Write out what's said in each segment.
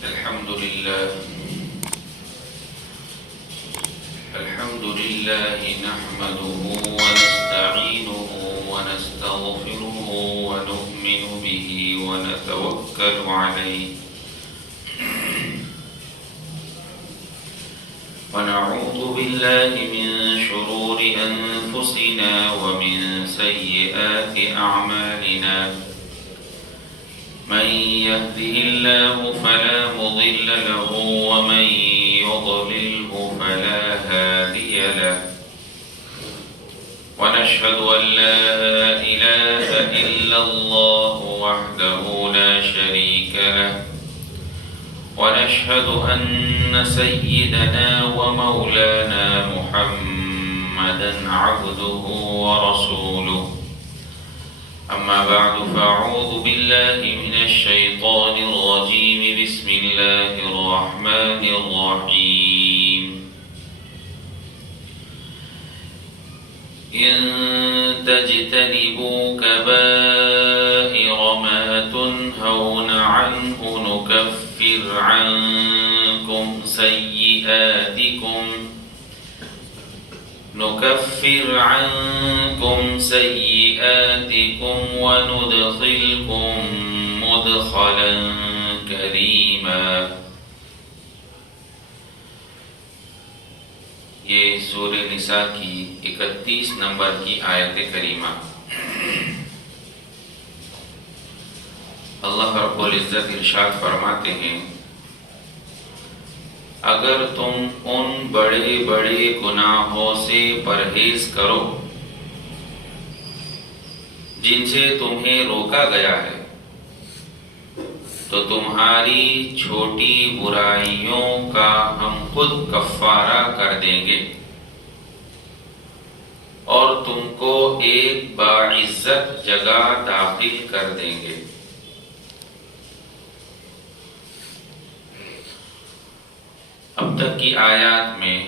الحمد لله نحمده ونستعينه ونستغفره ونؤمن به ونتوكل عليه ونعوذ بالله من شرور أنفسنا ومن سيئات أعمالنا من يهده الله فلا مضل له ومن يضلله فلا هادي له ونشهد أن لا إله إلا الله وحده لا شريك له ونشهد أن سيدنا ومولانا محمدا عبده ورسوله أما بعد فأعوذ بالله من الشيطان الرجيم بسم الله الرحمن الرحيم إن تجتنبوا كبائر ما تنهون عنه نكفر عنكم سيئاتكم وندخلكم مدخلا كريما. یہ سورہ نساء کی 31 نمبر کی آیت کریمہ. اللہ رب العزت ارشاد فرماتے ہیں اگر تم ان بڑے بڑے گناہوں سے پرہیز کرو جن سے تمہیں روکا گیا ہے تو تمہاری چھوٹی برائیوں کا ہم خود کفارہ کر دیں گے اور تم کو ایک باعزت جگہ داخل کر دیں گے. اب تک کی آیات میں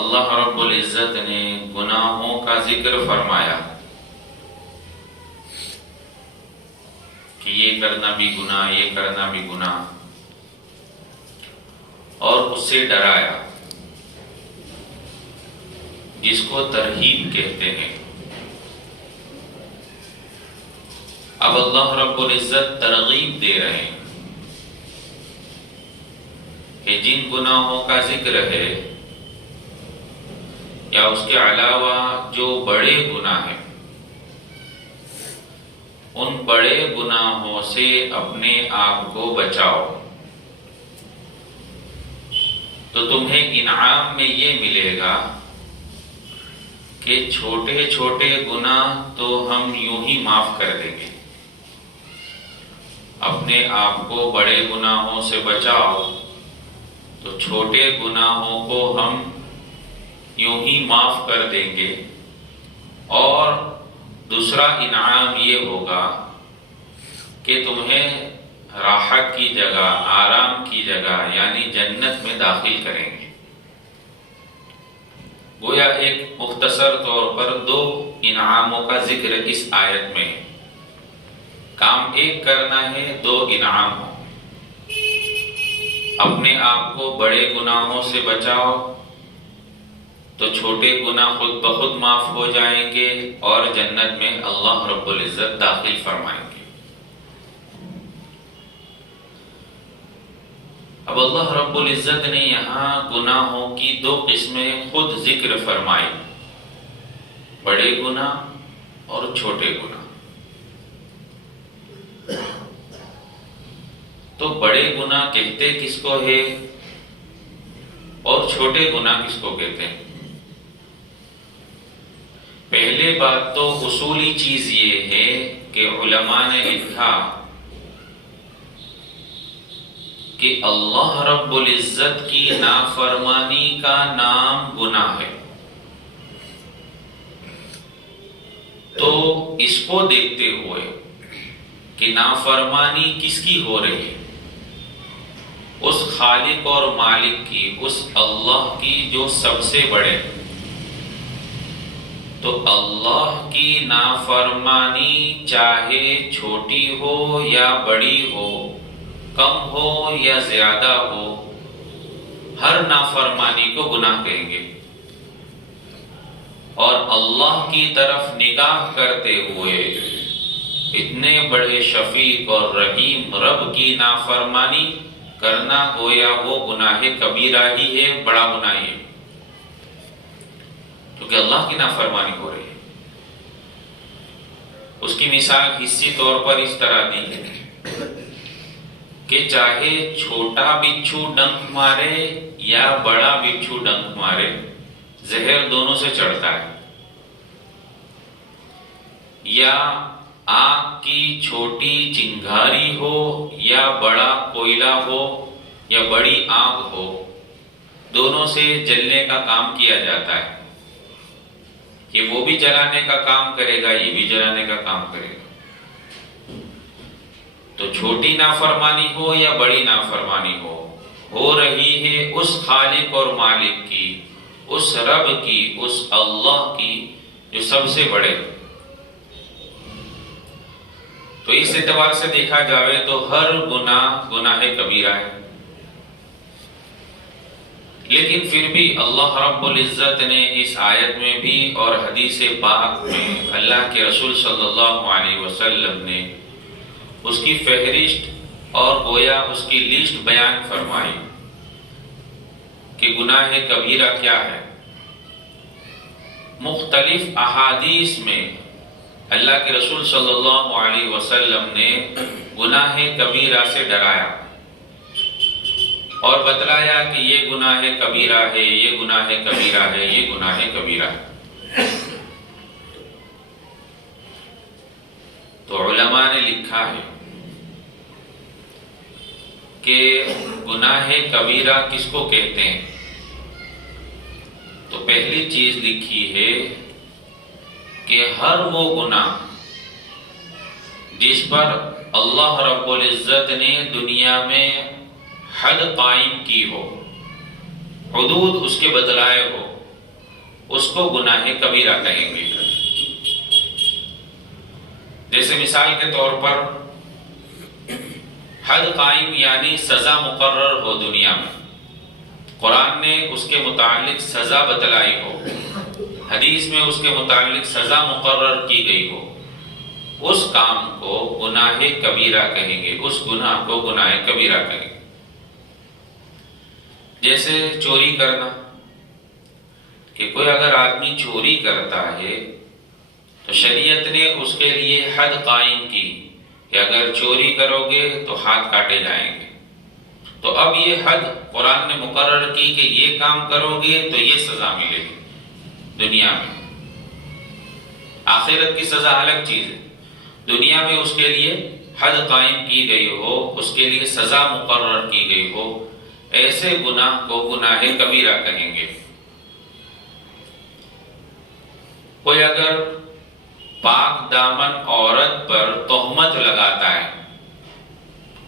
اللہ رب العزت نے گناہوں کا ذکر فرمایا کہ یہ کرنا بھی گناہ، یہ کرنا بھی گناہ، اور اس سے ڈرایا جس کو ترہیب کہتے ہیں. اب اللہ رب العزت ترغیب دے رہے ہیں کہ جن گناہوں کا ذکر ہے یا اس کے علاوہ جو بڑے گناہ ہیں ان بڑے گناہوں سے اپنے آپ کو بچاؤ تو تمہیں انعام میں یہ ملے گا کہ چھوٹے چھوٹے گناہ تو ہم یوں ہی معاف کر دیں گے. اپنے آپ کو بڑے گناہوں سے بچاؤ تو چھوٹے گناہوں کو ہم یوں ہی معاف کر دیں گے. اور دوسرا انعام یہ ہوگا کہ تمہیں راحت کی جگہ، آرام کی جگہ یعنی جنت میں داخل کریں گے. گویا ایک مختصر طور پر دو انعاموں کا ذکر اس آیت میں ہے. کام ایک کرنا ہے، دو انعام ہو. اپنے آپ کو بڑے گناہوں سے بچاؤ تو چھوٹے گناہ خود بخود معاف ہو جائیں گے اور جنت میں اللہ رب العزت داخل فرمائیں گے. اب اللہ رب العزت نے یہاں گناہوں کی دو قسمیں خود ذکر فرمائی، بڑے گناہ اور چھوٹے گناہ. تو بڑے گناہ کہتے کس کو ہے اور چھوٹے گناہ کس کو کہتے ہیں؟ پہلے بات تو اصولی چیز یہ ہے کہ علماء نے لکھا کہ اللہ رب العزت کی نافرمانی کا نام گناہ ہے. تو اس کو دیکھتے ہوئے کہ نافرمانی کس کی ہو رہی ہے، اس خالق اور مالک کی، اس اللہ کی جو سب سے بڑے، تو اللہ کی نافرمانی چاہے چھوٹی ہو یا بڑی ہو، کم ہو یا زیادہ ہو، ہر نافرمانی کو گناہ کہیں گے. اور اللہ کی طرف نگاہ کرتے ہوئے اتنے بڑے شفیق اور رحیم رب کی نافرمانی کرنا گویا وہ گناہ کبیرہ ہی ہے، بڑا گناہ ہے، کیونکہ اللہ کی نافرمانی ہو رہی ہے. اس کی مثال حصی طور پر اس طرح دی ہے کہ چاہے چھوٹا بچھو ڈنک مارے یا بڑا بچھو ڈنک مارے، زہر دونوں سے چڑھتا ہے. یا آگ کی چھوٹی چنگاری ہو یا بڑا کوئلہ ہو یا بڑی آگ ہو، دونوں سے جلنے کا کام کیا جاتا ہے کہ وہ بھی جلانے کا کام کرے گا، یہ بھی جلانے کا کام کرے گا. تو چھوٹی نافرمانی ہو یا بڑی نافرمانی ہو رہی ہے اس خالق اور مالک کی، اس رب کی، اس اللہ کی جو سب سے بڑے. تو اس اعتبار سے دیکھا جائے تو ہر گناہ کبیرہ ہے. لیکن پھر بھی اللہ رب العزت نے اس آیت میں بھی اور حدیث پاک میں اللہ کے رسول صلی اللہ علیہ وسلم نے اس کی فہرست اور گویا اس کی لسٹ بیان فرمائی کہ گناہ کبیرہ کیا ہے. مختلف احادیث میں اللہ کے رسول صلی اللہ علیہ وسلم نے گناہ کبیرہ سے ڈرایا اور بتلایا کہ یہ گناہ کبیرہ ہے، یہ گناہ کبیرہ ہے، یہ گناہ کبیرہ ہے. تو علماء نے لکھا ہے کہ گناہ کبیرہ کس کو کہتے ہیں. تو پہلی چیز لکھی ہے کہ ہر وہ گناہ جس پر اللہ رب العزت نے دنیا میں حد قائم کی ہو، حدود اس کے بدلائے ہو، اس کو گناہ کبیرہ کہیں گے. جیسے مثال کے طور پر حد قائم یعنی سزا مقرر ہو دنیا میں، قرآن نے اس کے متعلق سزا بتلائی ہو، حدیث میں اس کے متعلق سزا مقرر کی گئی ہو، اس کام کو گناہ کبیرہ کہیں گے، اس گناہ کو گناہ کبیرہ کہیں گے. جیسے چوری کرنا، کہ کوئی اگر آدمی چوری کرتا ہے تو شریعت نے اس کے لیے حد قائم کی کہ اگر چوری کرو گے تو ہاتھ کاٹے جائیں گے. تو اب یہ حد قرآن نے مقرر کی کہ یہ کام کرو گے تو یہ سزا ملے گی دنیا میں. آخرت کی سزا الگ چیز ہے. دنیا میں اس کے لیے حد قائم کی گئی ہو، اس کے لیے سزا مقرر کی گئی ہو، ایسے گناہ کو گناہ کبیرہ کہیں گے. کوئی اگر پاک دامن عورت پر تہمت لگاتا ہے،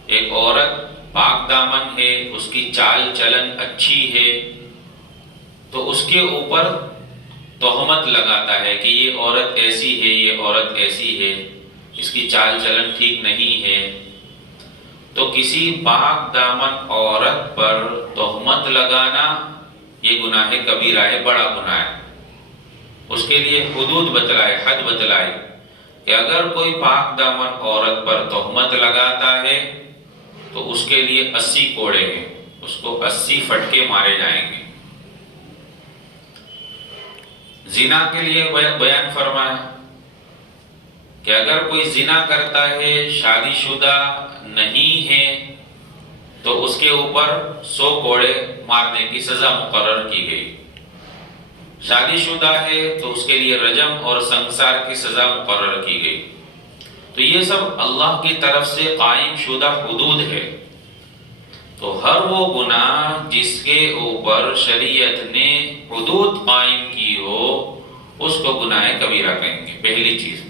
ایک عورت پاک دامن ہے، اس کی چال چلن اچھی ہے، تو اس کے اوپر تہمت لگاتا ہے کہ یہ عورت ایسی ہے، یہ عورت ایسی ہے، اس کی چال چلن ٹھیک نہیں ہے. تو کسی پاک دامن عورت پر تہمت لگانا یہ گناہ کبیرہ ہے، بڑا گناہ ہے. اس کے لیے حدود بتلائے، حد بتلائے کہ اگر کوئی پاک دامن عورت پر تہمت لگاتا ہے تو اس کے لیے 80 کوڑے ہیں، اس کو 80 فٹکے مارے جائیں گے. زنا کے لیے بیان فرمایا کہ اگر کوئی زنا کرتا ہے، شادی شدہ نہیں ہے، تو اس کے اوپر 100 کوڑے مارنے کی سزا مقرر کی گئی. شادی شدہ ہے تو اس کے لیے رجم اور سنگسار کی سزا مقرر کی گئی. تو یہ سب اللہ کی طرف سے قائم شدہ حدود ہے. تو ہر وہ گناہ جس کے اوپر شریعت نے حدود قائم کی ہو، اس کو گناہ کبیرہ کہیں گے، پہلی چیز.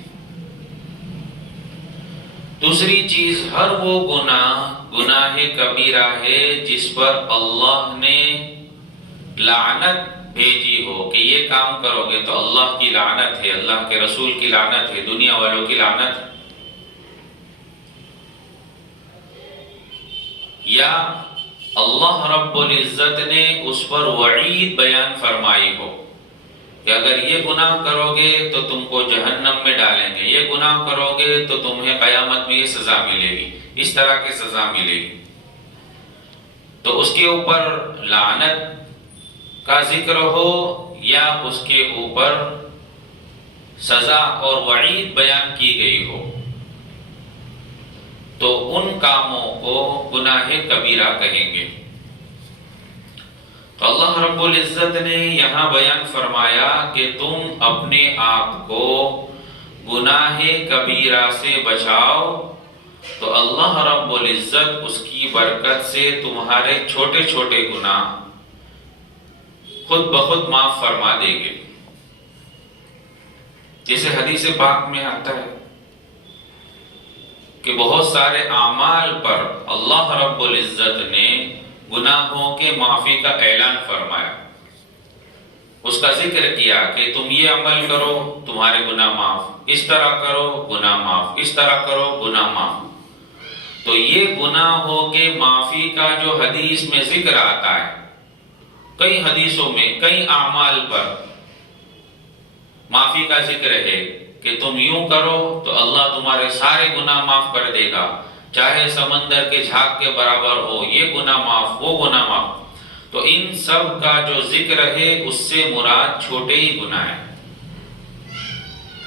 دوسری چیز، ہر وہ گناہ کبیرہ ہے جس پر اللہ نے لعنت بھیجی ہو کہ یہ کام کرو گے تو اللہ کی لعنت ہے، اللہ کے رسول کی لعنت ہے، دنیا والوں کی لعنت ہے، یا اللہ رب العزت نے اس پر وعید بیان فرمائی ہو کہ اگر یہ گناہ کرو گے تو تم کو جہنم میں ڈالیں گے، یہ گناہ کرو گے تو تمہیں قیامت میں یہ سزا ملے گی، اس طرح کی سزا ملے گی، تو اس کے اوپر لعنت کا ذکر ہو یا اس کے اوپر سزا اور وعید بیان کی گئی ہو، تو ان کاموں کو گناہ کبیرہ کہیں گے۔ تو اللہ رب العزت نے یہاں بیان فرمایا کہ تم اپنے آپ کو گناہ کبیرہ سے بچاؤ تو اللہ رب العزت اس کی برکت سے تمہارے چھوٹے چھوٹے گناہ خود بخود معاف فرما دے گے۔ جیسے حدیث پاک میں آتا ہے کہ بہت سارے اعمال پر اللہ رب العزت نے گناہوں کے معافی کا اعلان فرمایا، اس کا ذکر کیا کہ تم یہ عمل کرو تمہارے گناہ معاف، اس طرح کرو گناہ معاف، اس طرح کرو گناہ معاف۔ تو یہ گناہوں کے معافی کا جو حدیث میں ذکر آتا ہے، کئی حدیثوں میں کئی اعمال پر معافی کا ذکر ہے کہ تم یوں کرو تو اللہ تمہارے سارے گناہ معاف کر دے گا، چاہے سمندر کے جھاگ کے برابر ہو، یہ گناہ معاف وہ گناہ معاف۔ تو ان سب کا جو ذکر ہے اس سے مراد چھوٹے ہی گناہ ہیں۔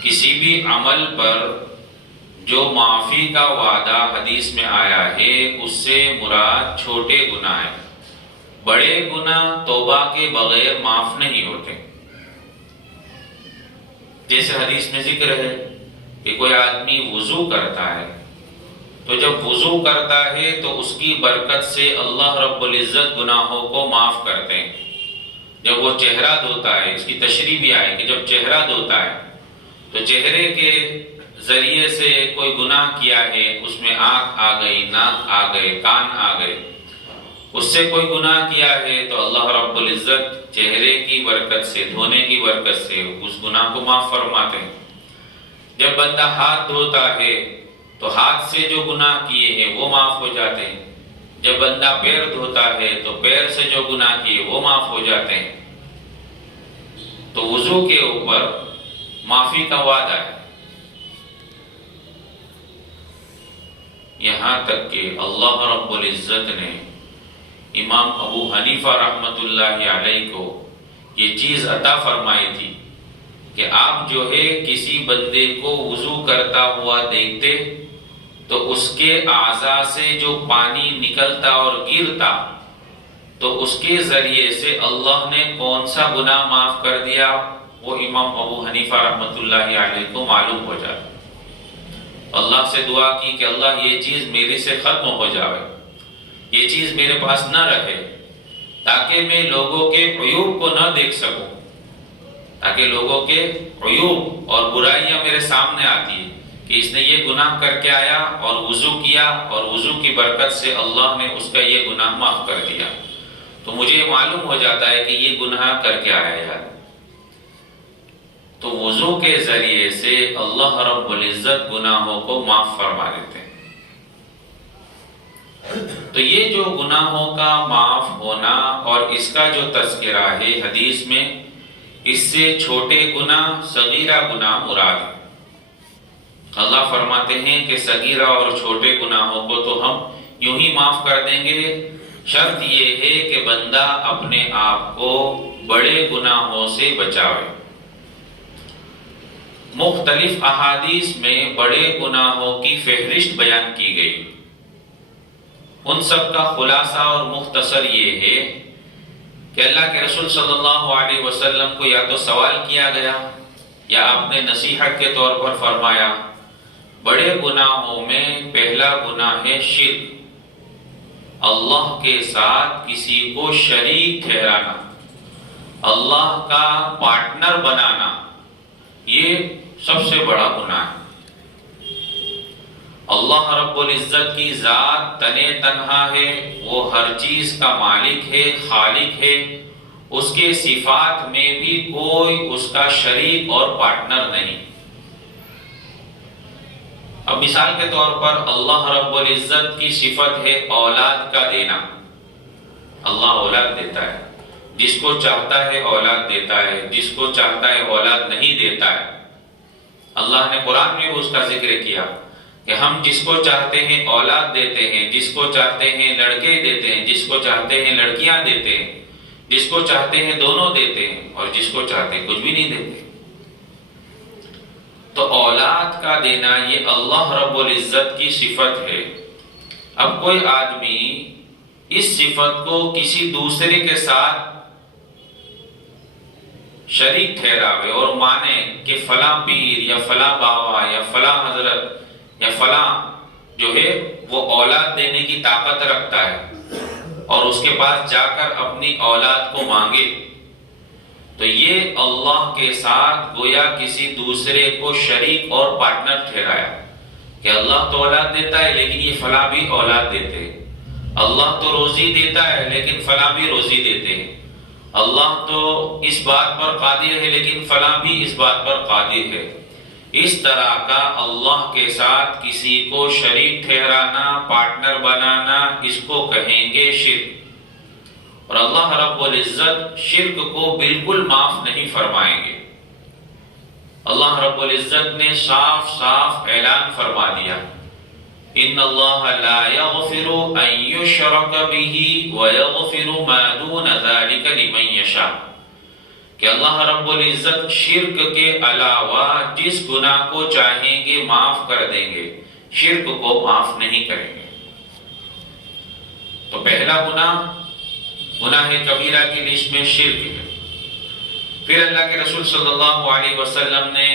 کسی بھی عمل پر جو معافی کا وعدہ حدیث میں آیا ہے اس سے مراد چھوٹے گناہ ہیں، بڑے گناہ توبہ کے بغیر معاف نہیں ہوتے۔ جیسے حدیث میں ذکر ہے کہ کوئی آدمی وضو کرتا ہے تو جب وضو کرتا ہے تو اس کی برکت سے اللہ رب العزت گناہوں کو معاف کرتے ہیں۔ جب وہ چہرہ دھوتا ہے، اس کی تشریح بھی آئے کہ جب چہرہ دھوتا ہے تو چہرے کے ذریعے سے کوئی گناہ کیا ہے، اس میں آنکھ آ گئی، ناک آ گئے، کان آ گئے، اس سے کوئی گناہ کیا ہے تو اللہ رب العزت چہرے کی برکت سے، دھونے کی برکت سے اس گناہ کو معاف فرماتے ہیں۔ جب بندہ ہاتھ دھوتا ہے تو ہاتھ سے جو گناہ کیے ہیں وہ معاف ہو جاتے ہیں، جب بندہ پیر دھوتا ہے تو پیر سے جو گناہ کیے وہ معاف ہو جاتے ہیں۔ تو وضو کے اوپر معافی کا وعدہ ہے، یہاں تک کہ اللہ رب العزت نے امام ابو حنیفہ رحمت اللہ علیہ کو یہ چیز عطا فرمائی تھی کہ آپ جو ہے کسی بندے کو وضو کرتا ہوا دیکھتے تو اس کے اعضاء سے جو پانی نکلتا اور گرتا تو اس کے ذریعے سے اللہ نے کون سا گناہ معاف کر دیا وہ امام ابو حنیفہ رحمت اللہ علیہ کو معلوم ہو جاتا۔ اللہ سے دعا کی کہ اللہ یہ چیز میرے سے ختم ہو جائے، یہ چیز میرے پاس نہ رہے، تاکہ میں لوگوں کے عیوب کو نہ دیکھ سکوں، تاکہ لوگوں کے عیوب اور برائیاں میرے سامنے آتی ہیں کہ اس نے یہ گناہ کر کے آیا اور وضو کیا اور وضو کی برکت سے اللہ نے اس کا یہ گناہ معاف کر دیا، تو مجھے معلوم ہو جاتا ہے کہ یہ گناہ کر کے آیا یار۔ تو وضو کے ذریعے سے اللہ رب العزت گناہوں کو معاف فرما دیتے ہیں۔ تو یہ جو گناہوں کا معاف ہونا اور اس کا جو تذکرہ ہے حدیث میں، اس سے چھوٹے گناہ صغیرہ گناہ مراد ہے۔ اللہ فرماتے ہیں کہ صغیرہ اور چھوٹے گناہوں کو تو ہم یوں ہی معاف کر دیں گے، شرط یہ ہے کہ بندہ اپنے آپ کو بڑے گناہوں سے بچاوے۔ مختلف احادیث میں بڑے گناہوں کی فہرست بیان کی گئی، ان سب کا خلاصہ اور مختصر یہ ہے کہ اللہ کے رسول صلی اللہ علیہ وسلم کو یا تو سوال کیا گیا یا آپ نے نصیحت کے طور پر فرمایا، بڑے گناہوں میں پہلا گناہ ہے شرک، اللہ کے ساتھ کسی کو شریک ٹھہرانا، اللہ کا پارٹنر بنانا، یہ سب سے بڑا گناہ ہے۔ اللہ رب العزت کی ذات تنے تنہا ہے، وہ ہر چیز کا مالک ہے، خالق ہے، اس کے صفات میں بھی کوئی اس کا شریک اور پارٹنر نہیں۔ اب مثال کے طور پر اللہ رب العزت کی صفت ہے اولاد کا دینا۔ اللہ اولاد دیتا ہے، جس کو چاہتا ہے اولاد دیتا ہے، جس کو چاہتا ہے اولاد نہیں دیتا ہے۔ اللہ نے قرآن میں بھی اس کا ذکر کیا کہ ہم جس کو چاہتے ہیں اولاد دیتے ہیں، جس کو چاہتے ہیں لڑکے دیتے ہیں، جس کو چاہتے ہیں لڑکیاں دیتے ہیں، جس کو چاہتے ہیں دونوں دیتے ہیں، اور جس کو چاہتے ہیں کچھ بھی نہیں دیتے۔ تو اولاد کا دینا یہ اللہ رب العزت کی صفت ہے۔ اب کوئی آدمی اس صفت کو کسی دوسرے کے ساتھ شریک ٹھہراوے اور مانے کہ فلاں پیر یا فلاں بابا یا فلاں حضرت یا فلاں جو ہے وہ اولاد دینے کی طاقت رکھتا ہے اور اس کے پاس جا کر اپنی اولاد کو مانگے، تو یہ اللہ کے ساتھ گویا کسی دوسرے کو شریک اور پارٹنر ٹھہرایا کہ اللہ تو اولاد دیتا ہے لیکن یہ فلاں بھی اولاد دیتے ہیں، اللہ تو روزی دیتا ہے لیکن فلاں بھی روزی دیتے ہیں، اللہ تو اس بات پر قادر ہے لیکن فلاں بھی اس بات پر قادر ہے۔ اس طرح کا اللہ کے ساتھ کسی کو شریک ٹھہرانا، پارٹنر بنانا، اس کو کہیں گے شرک، اور اللہ رب العزت شرک کو بالکل معاف نہیں فرمائیں گے۔ اللہ رب العزت نے صاف صاف اعلان فرما دیا، ان اللہ لا یغفر ان یشرک بہ ویغفر ما دون ذلک لمن یشاء، کہ اللہ رب العزت شرک کے علاوہ جس گناہ کو چاہیں گے معاف کر دیں گے، شرک کو معاف نہیں کریں گے۔ تو پہلا گناہ کبیرہ کی لسٹ میں شرک ہے۔ پھر اللہ کے رسول صلی اللہ علیہ وسلم نے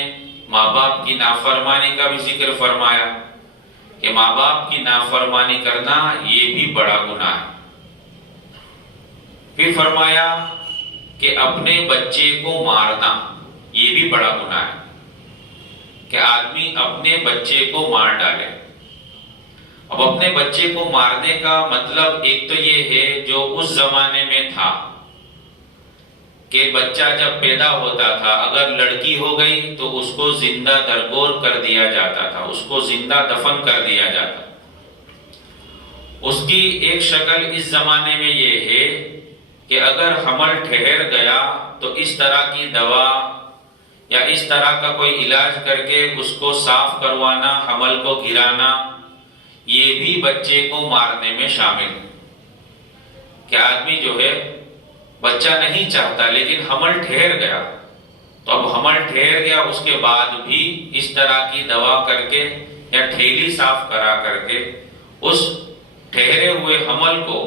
ماں باپ کی نافرمانی کا بھی ذکر فرمایا کہ ماں باپ کی نافرمانی کرنا یہ بھی بڑا گناہ ہے۔ پھر فرمایا کہ اپنے بچے کو مارنا یہ بھی بڑا گناہ ہے کہ آدمی اپنے بچے کو مار ڈالے۔ اب اپنے بچے کو مارنے کا مطلب ایک تو یہ ہے جو اس زمانے میں تھا کہ بچہ جب پیدا ہوتا تھا اگر لڑکی ہو گئی تو اس کو زندہ درگور کر دیا جاتا تھا، اس کو زندہ دفن کر دیا جاتا۔ اس کی ایک شکل اس زمانے میں یہ ہے کہ اگر حمل ٹھہر گیا تو اس طرح کی دوا یا اس طرح کا کوئی علاج کر کے اس کو صاف کروانا، حمل کو گرانا، یہ بھی بچے کو مارنے میں شامل ہے۔ کہ آدمی جو ہے بچہ نہیں چاہتا لیکن حمل ٹھہر گیا، تو اب حمل ٹھہر گیا اس کے بعد بھی اس طرح کی دوا کر کے یا ٹھیلی صاف کرا کر کے اس ٹھہرے ہوئے حمل کو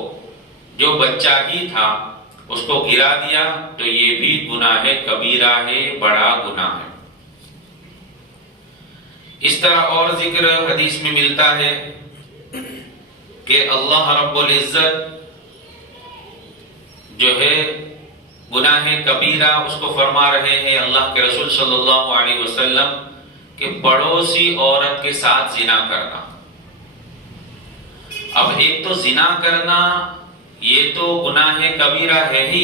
جو بچہ ہی تھا اس کو گرا دیا، تو یہ بھی گناہ کبیرہ ہے، بڑا گناہ ہے۔ اس طرح اور ذکر حدیث میں ملتا ہے کہ اللہ رب العزت جو ہے گناہ کبیرہ اس کو فرما رہے ہیں اللہ کے رسول صلی اللہ علیہ وسلم کہ پڑوسی عورت کے ساتھ زنا کرنا۔ اب ایک تو زنا کرنا یہ تو گناہ کبیرہ ہے ہی،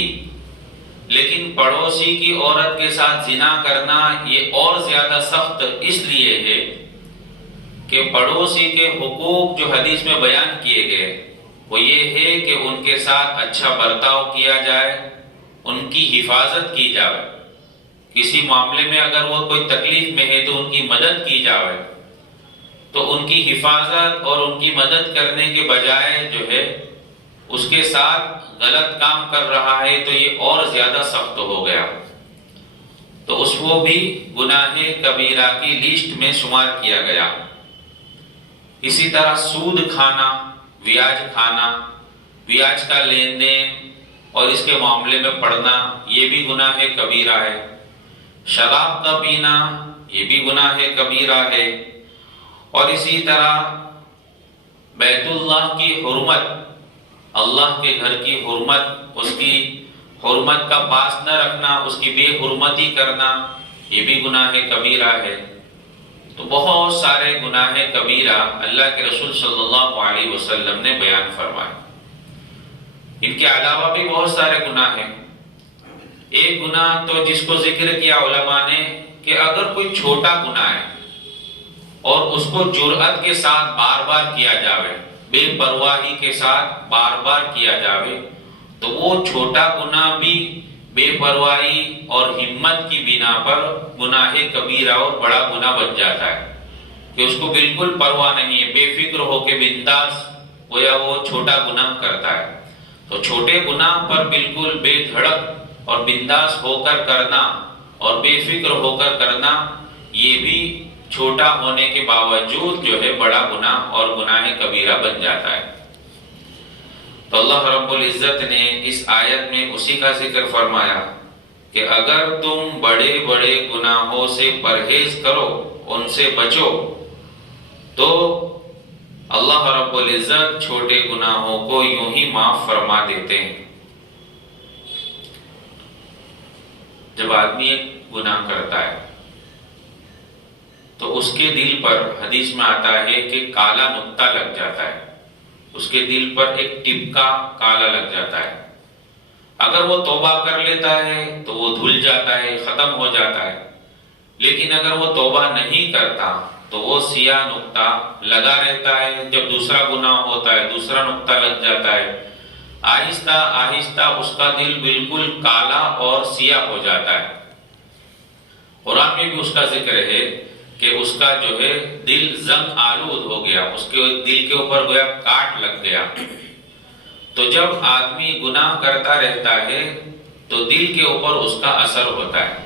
لیکن پڑوسی کی عورت کے ساتھ زنا کرنا یہ اور زیادہ سخت اس لیے ہے کہ پڑوسی کے حقوق جو حدیث میں بیان کیے گئے وہ یہ ہے کہ ان کے ساتھ اچھا برتاؤ کیا جائے، ان کی حفاظت کی جائے، کسی معاملے میں اگر وہ کوئی تکلیف میں ہے تو ان کی مدد کی جائے، تو ان کی حفاظت اور ان کی مدد کرنے کے بجائے جو ہے اس کے ساتھ غلط کام کر رہا ہے تو یہ اور زیادہ سخت ہو گیا، تو اس کو بھی گناہ کبیرہ کی لسٹ میں شمار کیا گیا۔ اسی طرح سود کھانا، بیاج کھانا، بیاج کا لین دین اور اس کے معاملے میں پڑنا یہ بھی گناہ کبیرہ ہے۔ شراب کا پینا یہ بھی گناہ کبیرہ ہے۔ اور اسی طرح بیت اللہ کی حرمت، اللہ کے گھر کی حرمت، اس کی حرمت کا پاس نہ رکھنا، اس کی بے حرمتی کرنا یہ بھی گناہ کبیرہ ہے۔ تو بہت سارے گناہ کبیرہ اللہ کے رسول صلی اللہ علیہ وسلم نے بیان فرمائے۔ ان کے علاوہ بھی بہت سارے گناہ ہیں۔ ایک گناہ تو جس کو ذکر کیا علماء نے کہ اگر کوئی چھوٹا گناہ ہے اور اس کو جرأت کے ساتھ بار بار کیا جاوے، بے پرواہی کے ساتھ بار بار کیا جاوے، تو وہ چھوٹا گناہ بھی بے پرواہی اور ہمت کی بنا پر گناہ کبیرہ اور بڑا گناہ بن جاتا ہے کہ اس کو بالکل پرواہ نہیں ہے، بے فکر ہو کے بنداس گویا وہ چھوٹا گناہ کرتا ہے۔ تو چھوٹے گناہ پر بالکل بے دھڑک اور بنداس ہو کر کرنا اور بے فکر ہو کر کرنا، یہ بھی چھوٹا ہونے کے باوجود جو ہے بڑا گناہ اور گناہ کبیرہ بن جاتا ہے۔ تو اللہ رب العزت نے اس آیت میں اسی کا ذکر فرمایا کہ اگر تم بڑے بڑے گناہوں سے پرہیز کرو، ان سے بچو، تو اللہ رب العزت چھوٹے گناہوں کو یوں ہی معاف فرما دیتے ہیں۔ جب آدمی ایک گناہ کرتا ہے تو اس کے دل پر حدیث میں آتا ہے کہ کالا نقطہ لگ جاتا ہے، اس کے دل پر ایک ٹپکا کالا لگ جاتا ہے۔ اگر وہ توبہ کر لیتا ہے تو وہ دھل جاتا ہے، ختم ہو جاتا ہے، لیکن اگر وہ توبہ نہیں کرتا تو وہ سیاہ نقطہ لگا رہتا ہے۔ جب دوسرا گناہ ہوتا ہے دوسرا نقطہ لگ جاتا ہے، آہستہ آہستہ اس کا دل بالکل کالا اور سیاہ ہو جاتا ہے۔ قرآن میں بھی اس کا ذکر ہے کہ اس کا جو ہے دل زنگ آلود ہو گیا، اس کے دل کے اوپر گویا کاٹ لگ گیا۔ تو جب آدمی گناہ کرتا رہتا ہے تو دل کے اوپر اس کا اثر ہوتا ہے۔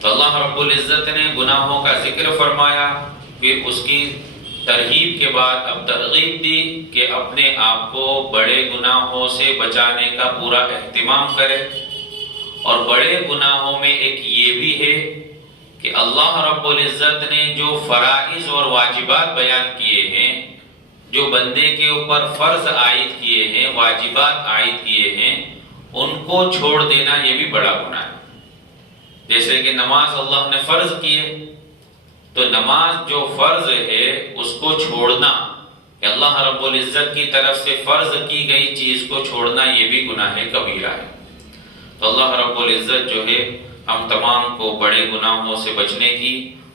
تو اللہ رب العزت نے گناہوں کا ذکر فرمایا، پھر اس کی ترغیب کے بعد اب ترغیب دی کہ اپنے آپ کو بڑے گناہوں سے بچانے کا پورا اہتمام کرے۔ اور بڑے گناہوں میں ایک یہ بھی ہے کہ اللہ رب العزت نے جو فرائض اور واجبات بیان کیے ہیں، جو بندے کے اوپر فرض عائد کیے ہیں، واجبات عائد کیے ہیں، ان کو چھوڑ دینا یہ بھی بڑا گناہ ہے۔ جیسے کہ نماز اللہ نے فرض کی ہے، تو نماز جو فرض ہے اس کو چھوڑنا، کہ اللہ رب العزت کی طرف سے فرض کی گئی چیز کو چھوڑنا، یہ بھی گناہ کبیرہ ہے۔ تو اللہ رب العزت جو ہے ہم تمام کو بڑے گناہوں سے بچنے کی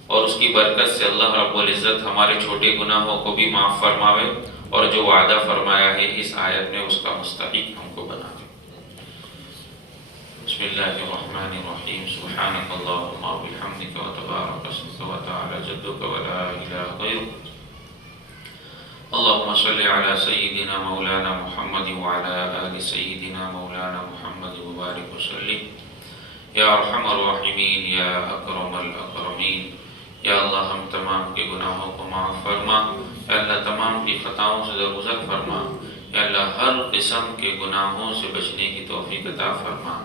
اور اس کی برکت سے اللہ رب العزت ہمارے چھوٹے گناہوں کو بھی معاف فرماوے، اور جو وعدہ فرمایا ہے اس آیت میں اس کا مستحق ہم کو بنا دے۔ بسم اللہ الرحمن الرحیم، سبحانک اللہم وبحمدک وتبارک اسمک وتعالی جدک ولا الہ غیرک، اللہم صل علی سیدنا مولانا محمد وعلی آل سیدنا مولانا محمد وبارک وسلم، یا ارحم الراحمین یا اکرم الاکرمین۔ یا اللہ ہم تمام کے گناہوں کو معاف فرما، یا اللہ تمام کی خطاؤں سے درگزر فرما، یا اللہ ہر قسم کے گناہوں سے بچنے کی توفیق عطا فرما،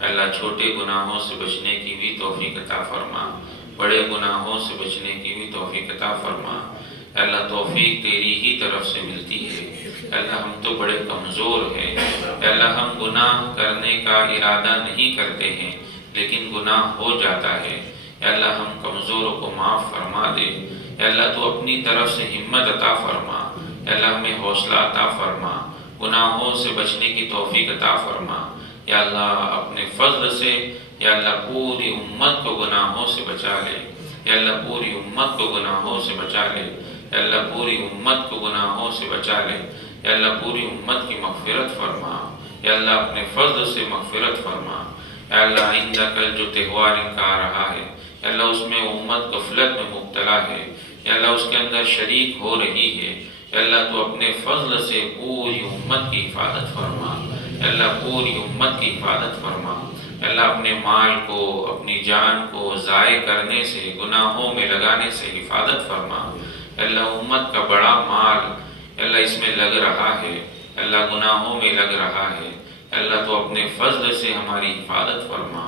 یا اللہ چھوٹے گناہوں سے بچنے کی بھی توفیق عطا فرما، بڑے گناہوں سے بچنے کی بھی توفیق عطا فرما۔ یا اللہ توفیق تیری ہی طرف سے ملتی ہے، یا اللہ ہم تو بڑے کمزور ہیں، یا اللہ ہم گناہ کرنے کا ارادہ نہیں کرتے ہیں لیکن گناہ ہو جاتا ہے، یا اللہ ہم کمزوروں کو معاف فرما دے، یا اللہ تو اپنی طرف سے ہمت عطا فرما، یا اللہ ہمیں حوصلہ عطا فرما، گناہوں سے بچنے کی توفیق عطا فرما۔ یا اللہ اپنے فضل سے یا اللہ پوری امت کو گناہوں سے بچا لے، یا اللہ پوری امت کو گناہوں سے بچا لے، یا اللہ پوری امت کو گناہوں سے بچا لے، یا اللہ پوری امت کی مغفرت فرما، یا اللہ اپنے فضل سے مغفرت فرما۔ یا اللہ آئندہ کل جو تہوار ان کا آ رہا ہے، یا اللہ اس میں امت غفلت میں مبتلا ہے، یا اللہ اس کے اندر شریک ہو رہی ہے، یا اللہ تو اپنے فضل سے پوری امت کی حفاظت فرما، یا اللہ پوری امت کی حفاظت فرما۔ یا اللہ اپنے مال کو، اپنی جان کو ضائع کرنے سے، گناہوں میں لگانے سے حفاظت فرما۔ یا اللہ امت کا بڑا مال یا اللہ اس میں لگ رہا ہے، یا اللہ گناہوں میں لگ رہا ہے، یا اللہ تو اپنے فضل سے ہماری حفاظت فرما۔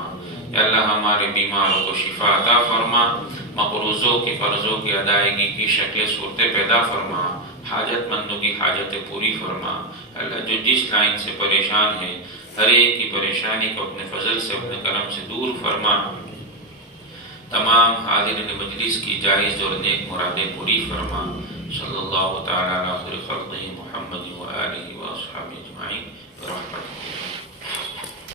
یا اللہ ہمارے بیماروں کو شفا عطا فرما، مقروضوں کی قرضوں کی ادائیگی کی شکل صورتیں پیدا فرما، حاجت مندوں کی حاجتیں پوری فرما۔ اللہ جو جس لائن سے پریشان ہے ہر ایک کی پریشانی کو اپنے فضل سے، اپنے کرم سے دور فرما۔ تمام حاضرین مجلس کی جائز اور نیک مرادیں پوری فرما۔ صلی اللہ تعالی علی خیر خلقہ محمد و آلہ و اصحابہ اجمعین برحمتہ۔